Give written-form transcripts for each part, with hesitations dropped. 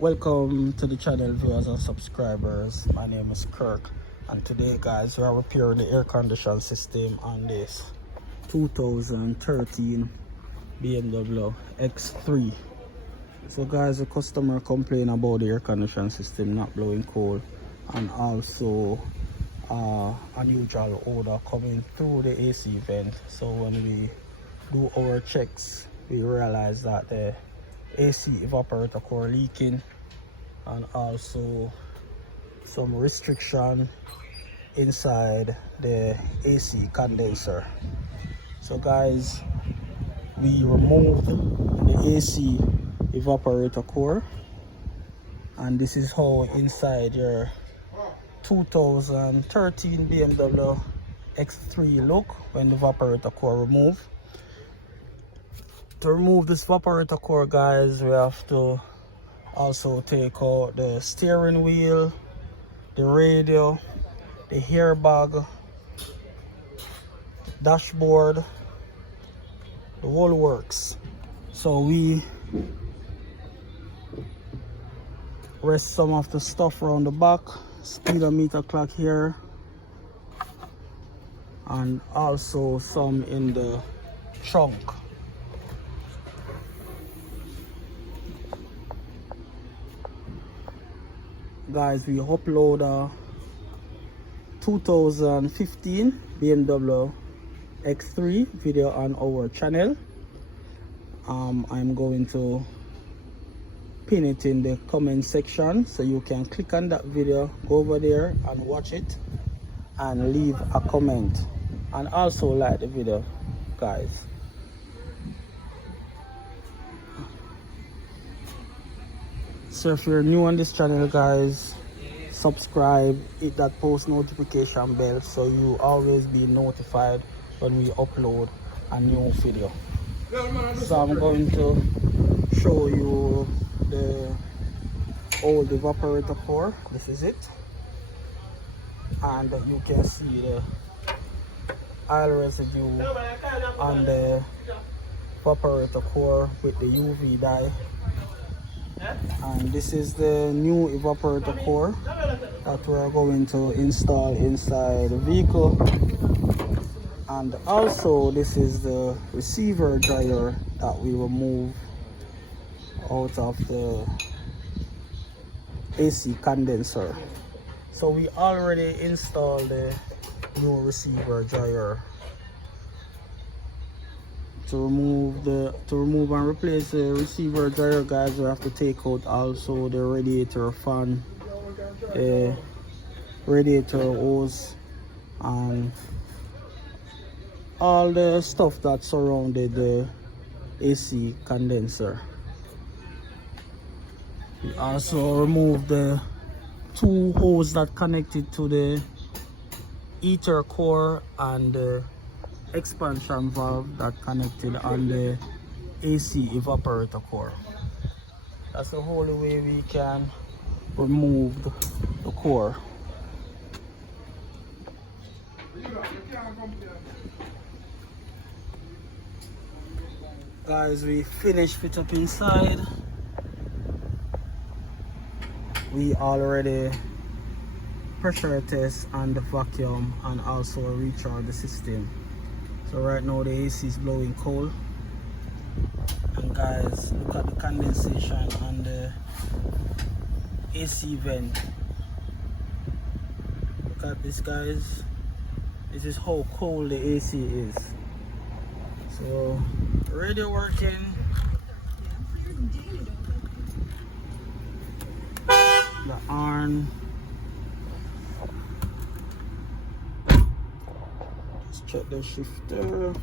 Welcome to the channel, viewers and subscribers. My name is Kirk, and today guys we are repairing the air condition system on this 2013 BMW X3. So guys, the customer complained about the air condition system not blowing cold, and also unusual odor coming through the AC vent. So when we do our checks, we realize that the AC evaporator core leaking, and also some restriction inside the AC condenser. So guys, we removed the AC evaporator core, and this is how inside your 2013 BMW X3 look when the evaporator core removed. To remove this evaporator core, guys, we have to also take out the steering wheel, the radio, the airbag, dashboard, the whole works. So we rest some of the stuff around the back, speedometer clock here, and also some in the trunk. Guys, we upload a 2015 BMW X3 video on our channel. I'm going to pin it in the comment section, so you can click on that video, go over there and watch it and leave a comment, and also like the video, guys. So if you're new on this channel, guys, subscribe, hit that post notification bell so you always be notified when we upload a new video. So I'm going to show you the old evaporator core. This is it, and you can see the oil residue on the evaporator core with the UV dye. And this is the new evaporator core that we are going to install inside the vehicle. And also this is the receiver dryer that we remove out of the AC condenser. So we already installed the new receiver dryer. To remove and replace the receiver dryer, guys, we have to take out also the radiator fan, the radiator hose, and all the stuff that surrounded the AC condenser. We also remove the two hoses that connected to the heater core and the expansion valve that connected on the AC evaporator core. That's the only way we can remove the core. Guys, we finished fit up inside. We already pressure test and the vacuum, and also recharge the system. So right now the AC is blowing cold, and guys, look at the condensation on the AC vent. Look at this, guys. This is how cold the AC is. So radio working, the arm. Check the shifter,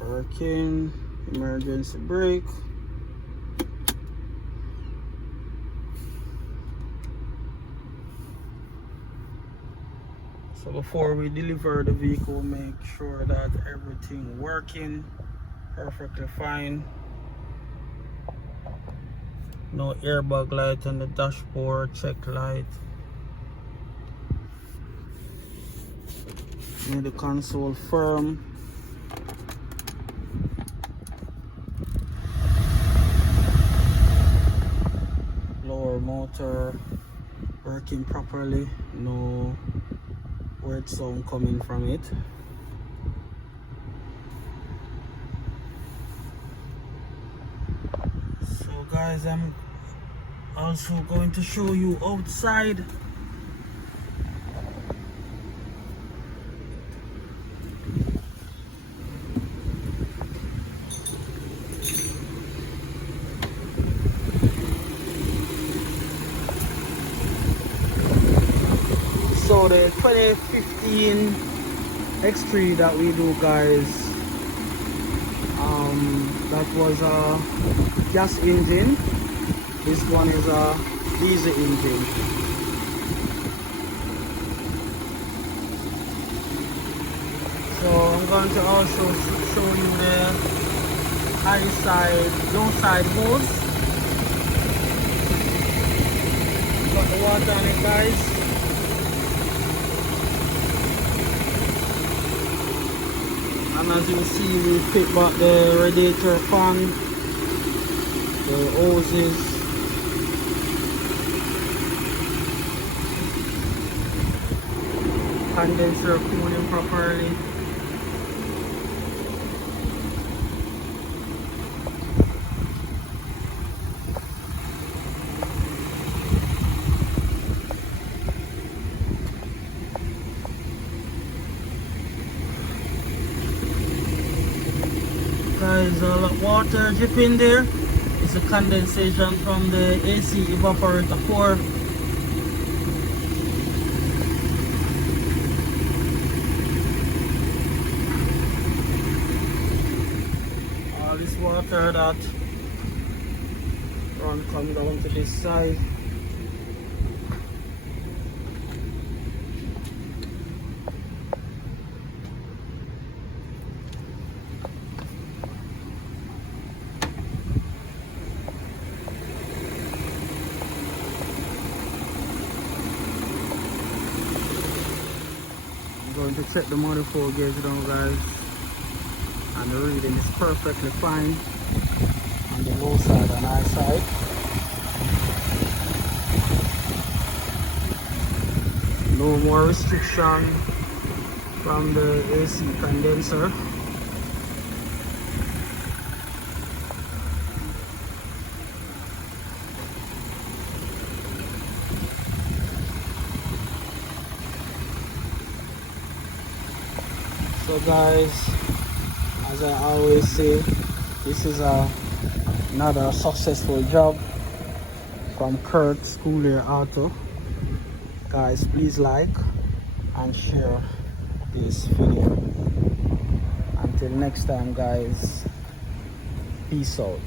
working, emergency brake. So before we deliver the vehicle, make sure that everything working perfectly fine. No airbag light on the dashboard, check light. Make the console firm. motor working properly, no word sound coming from it. So guys, I'm also going to show you outside. So the 2015 X3 that we do, guys, that was a gas engine. This one is a diesel engine. So I'm going to also show you the high side, low side hose. Got the water on it, guys. And as you see, we fit back the radiator fan, the hoses, condenser cooling properly. Guys, all the water dripping there is the condensation from the AC evaporator core. All this water that come down to this side. Going to check the manifold gauge down, guys, and the reading is perfectly fine on the low side and high side. No more restriction from the AC condenser. So guys, as I always say, this is another successful job from Kurt School Auto. Guys, please like and share this video. Until next time, guys, peace out.